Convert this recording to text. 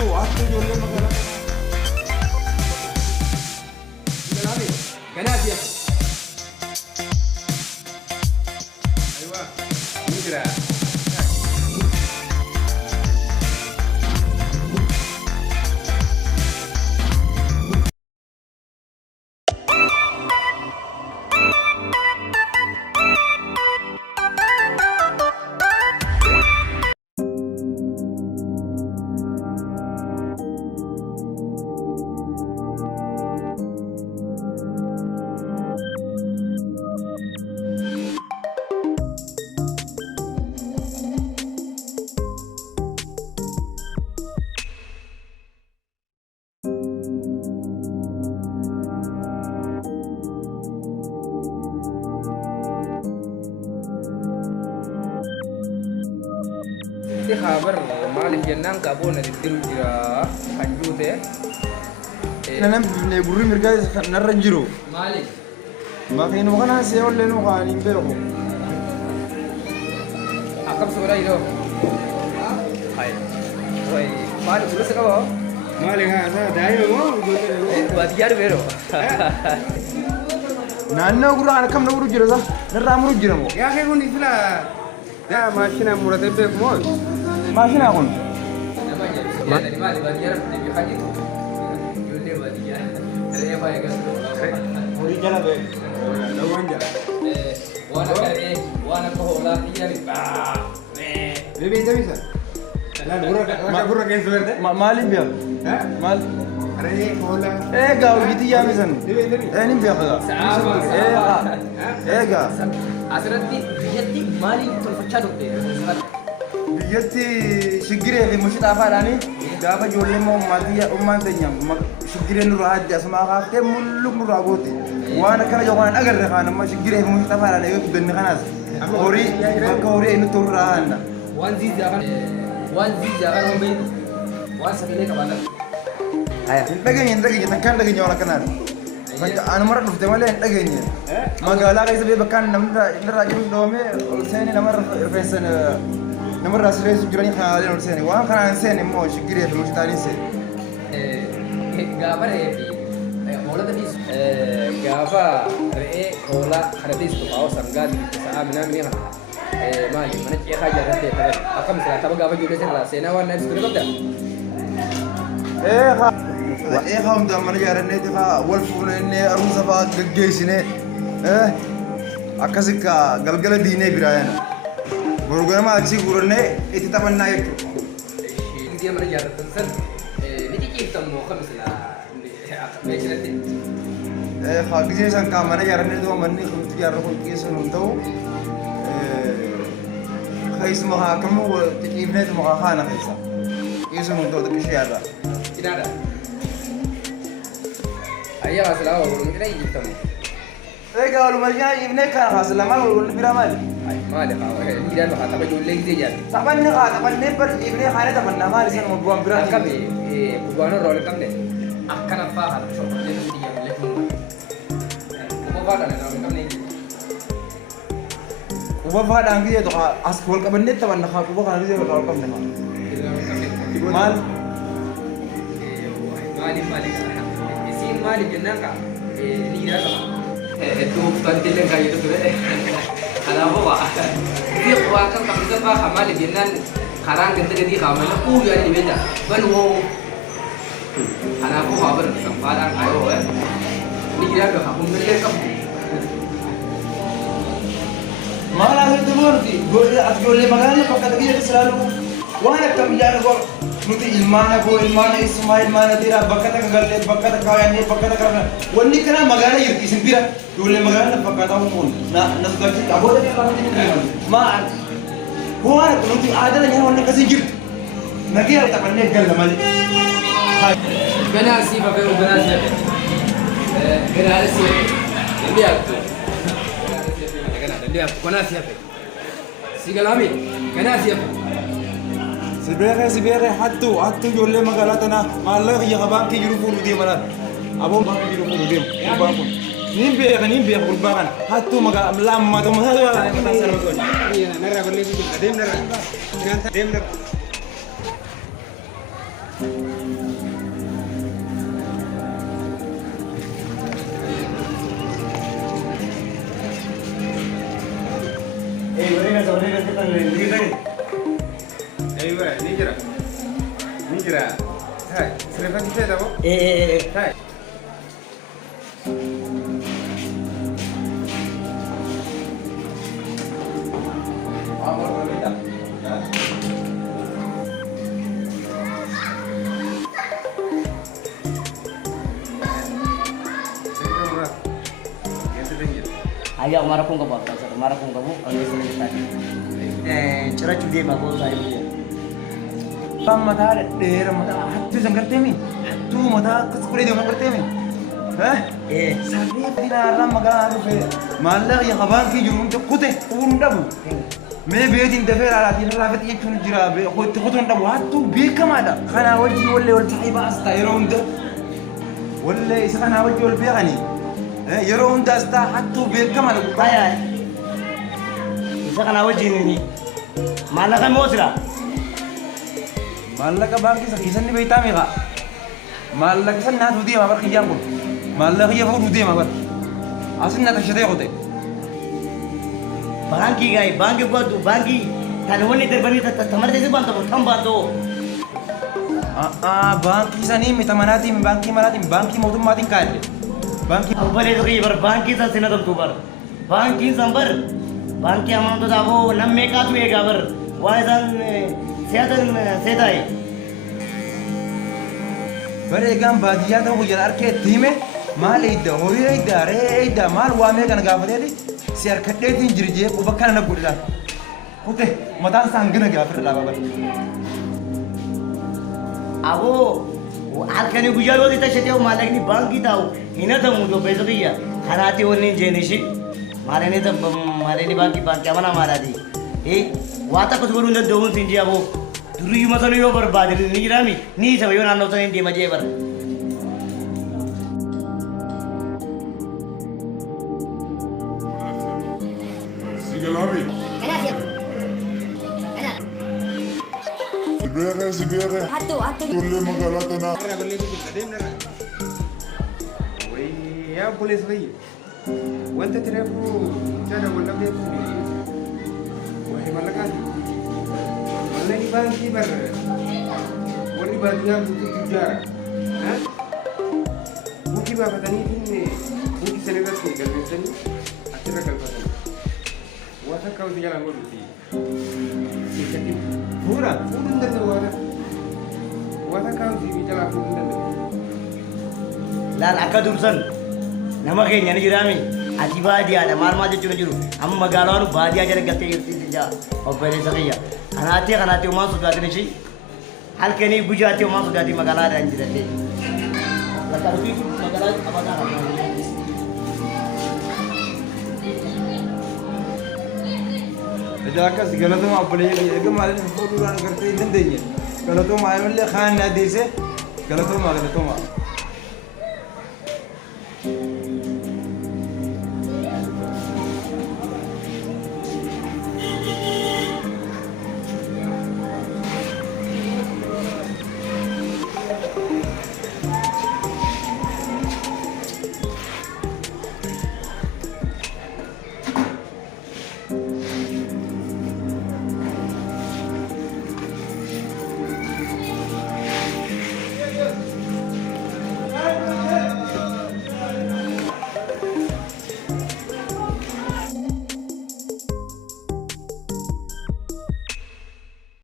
حتى جولة مقالة كلامي قناة يا أخي أيوة يقرأ في خبر مالك جنان كابونا للدم جرا حجوته أنا نقول مركز نرجعه مالك ما في نوعنا سيول لأنه خالين بيرو أكم سورة يلو هاي هاي مالك سورة سكوا مالك هذا دايما باديار بيرو نحن نقول أنا كم نقول جرا نرامو جرا مو يا أخي كوني فلا ده ماشينا مرتبة موت ماشي ناخون مالك باديار بيجي حاجة يقول لي باديار هذا يفعل كذا وري جلا بي لو أنجا وانا كذا وانا كهولا تيجي بيبي تبيسا لا ما برا كيس برده مالي بيا ها مال أريه كولا إيه قاو جيتي يا ميزان تبي إيه نيم بيا خدا إيه قا asirratti biyyatti maaliif tolfachaa turte? biyyatti shigiree fi mushi xaafaadhaani gaafa ijoollee ummaan teenya shigiree nurraa adde asumaa kaaftee mulluq nurraa goote waan akkana jiru waan agarre kaan amma shigiree fi mushi xaafaadhaan eegatu danni kanaas horii bakka horii inni turraa hanna Waan ziizaa kan hombeetu waan sagalee qabaatan. hin dhageenye takkaan dhageenye waan akkanaan anumara dhufte malee hin dhageenye magaalaa keessa bee bakkaan namni irraa jiru dhoome ol seeni namarra rifeensan namarraa sireessu jiranii kanaaleen ol seeni waan kanaan seeni immoo shigiree fi mushi taaniin seeni Gaafa re'ee fi hoolota dhiisu. Gaafa re'ee hoolaa kana dhiistu fa'aa sangaa sa'aa midhaan ni kana. Maali mana ceekaa jaarrattee ta'e akka misalaa tapha gaafa ijoollee sirraa seenaa waan naatis ture qabda. Eegaa hundaan mana ijaarannee wal fuunee arumsa fa'aa gaggeessinee akkasi galgala diinee biraa yana. Gurgurama achii gurannee itti taphannaa jechuudha. Gidee mana ijaarratan san ni ciciiftamu akka misalaa meeshaalee. Gisee san kaa mana ijaarannee ta'uu manni kunti ijaarra kun keessan hin ta'u keessuma haa kamuu ciciifneetu maqaa haana keessa. Keessan hin ta'u xiqqishee yaaddaa. Cinaadha. Ayyaa kaasila waliin cina ciciiftamu. Eegaa walumaa cina ciciifnee kana kaasila maal wal biraa maali? Maali haa liidaan haa tapha ijoollee gidee jaarti. Taphanni taphannee bar ciciifnee haala taphannaa maali san bu'aan biraa? Akkami bu'aan irraa wal qabne akkana fa'aa haa shoofnee nuti diyyaalee humna. Kubbaa fa'aadhaan irraa wal qabne. Kubbaa fa'aadhaan biyya tokko as wal qabannee taphanna haa kubbaa kana biyya irraa wal qabne maal? Maal? Maaliif jennaan kaa ni jira qaba. Hedduu uffatni illee kaayyatu ture. Kanaafuu fi waan kan qabisa fa'aa maaliif jennaan karaan gadi gadi kaamana uuyyaa ni beekta. Ban woo kanaafuu haa bara sanfaadhaan kaayoo ni jira qaba humna illee qabu. Maal asirratti boorti as ijoollee magaalaa bakka biyya salaalu waan akkam ijaarra goor nuti ilmaana isumaa ilmaana dhiiraa bakka takka gallee bakka takka yaannee bakka takka wanni kana magaalaa jirti isin bira ijoollee magaalaa lafa fakkaataa humuun na sodaachisu aboota ni qabatanii maal waan nuti aadaa nyaata wanni akkasii jirtu nagee taphannee galla malee. Ganaa si bakkee ganaa si hafe. Ganaa si hafe. Inni yaabtu. Ganaa si hafe. Si galaami ganaa si hafe. Sibeere hattu ijoollee magaalaa tanaa maallaqa biyya qabaan kee jiru fuudhu deemana aboon baan jiru fuudhu deemu gurbaan kun niin beeka gurbaa kana hattu lammaata mataa narra balleessu deem narra jira. Hai, selepan kita dah, Bob. Hai. Ayah marah pun kau bawa, marah pun kamu, kalau selesai tadi. Cara cuci mabuk saya punya. Pam mata daerah mata hati sangat temi. Tu mata kesukaan dia sangat temi. Hah? Sabi dinara magana fe. Malah yang kawan ki jurun cekute urun dabu. मैं बेदिन दफेर على دين رافت يكون جرابي أخوي تخطون دبو هاتو بيكم هذا خنا وجهي ولا صاحب أستا يرون ده ولا إسخنا وجهي ولا بيغني يرون ده أستا هاتو بيكم هذا Saya, bisa kena wajib ini. Mana kan mau sila? مالك باقي سكيسن اللي بيتامي غا مالك سنة تودي ما برخي جامو مالك هي فوق تودي ما بر أصلنا تشتري قطع Bangki guys, bangki buat tu, bangki. Kalau ni terbani tamar desi bantu, tam bantu. bangki sani minta manati bangki mau tuh mati kali bangki Apa boleh tu kiri bar bangki sa sena tu bar. Bangki sambar, bangki aman tu dah bo, nam mereka tu ega bar. Waisan setai. bareegaan baadiyyaa ta'uu jala harkee tiime maal eedda horii eedda ree eedda maal waamee kana gaafateeti si harkadheetiin jirjee quba kana na godhidhaan kute mataan isaan gana gaafirra dhaabaa Aku harkani guyar wadi tak setiap malam ni bangki tahu. Ina tu mudo besok dia. Harati orang ni jenis ni. Mari ni tu mari ni bangki apa nama maradi. Wata kau turun dah dohun sini aku. Turu masa ni yo berbadan ni rami. Ni sampai yo nano tu ni dia macam ber. Sigalabi. Sibere. Atu. Tulle magalata na. Mana boleh tu kita dem nara. Wei, ya boleh sih. Wanta terepu, jangan wala terepu ni. Wei malakan. Malah ni bangki bar. Wali badia buku tujar. Hah? Buki bapa tani ini. Buki selebat ni kalau tani. Akhirnya kalau tani. Wasa kau dia jalan bodoh sih. Sikit pura dah tu wala. Wasa kau sih jalan bodoh dah. Lan akad urusan. Nama kenya ni jirami. Atiba dia ada marma je juru. Am magalan badia jadi gate irti dia. Opere sakiya. Kanati umman sudah ni sih. Hal kini bujati umman sudah di magalan dan jadi. Lepas itu magalan apa dah? إذا كاس قالتهم أبلي يجي ما لهم فلوس أنا قلت لهم دنيا قالتهم ما يملي خان ناديسه قالتهم ما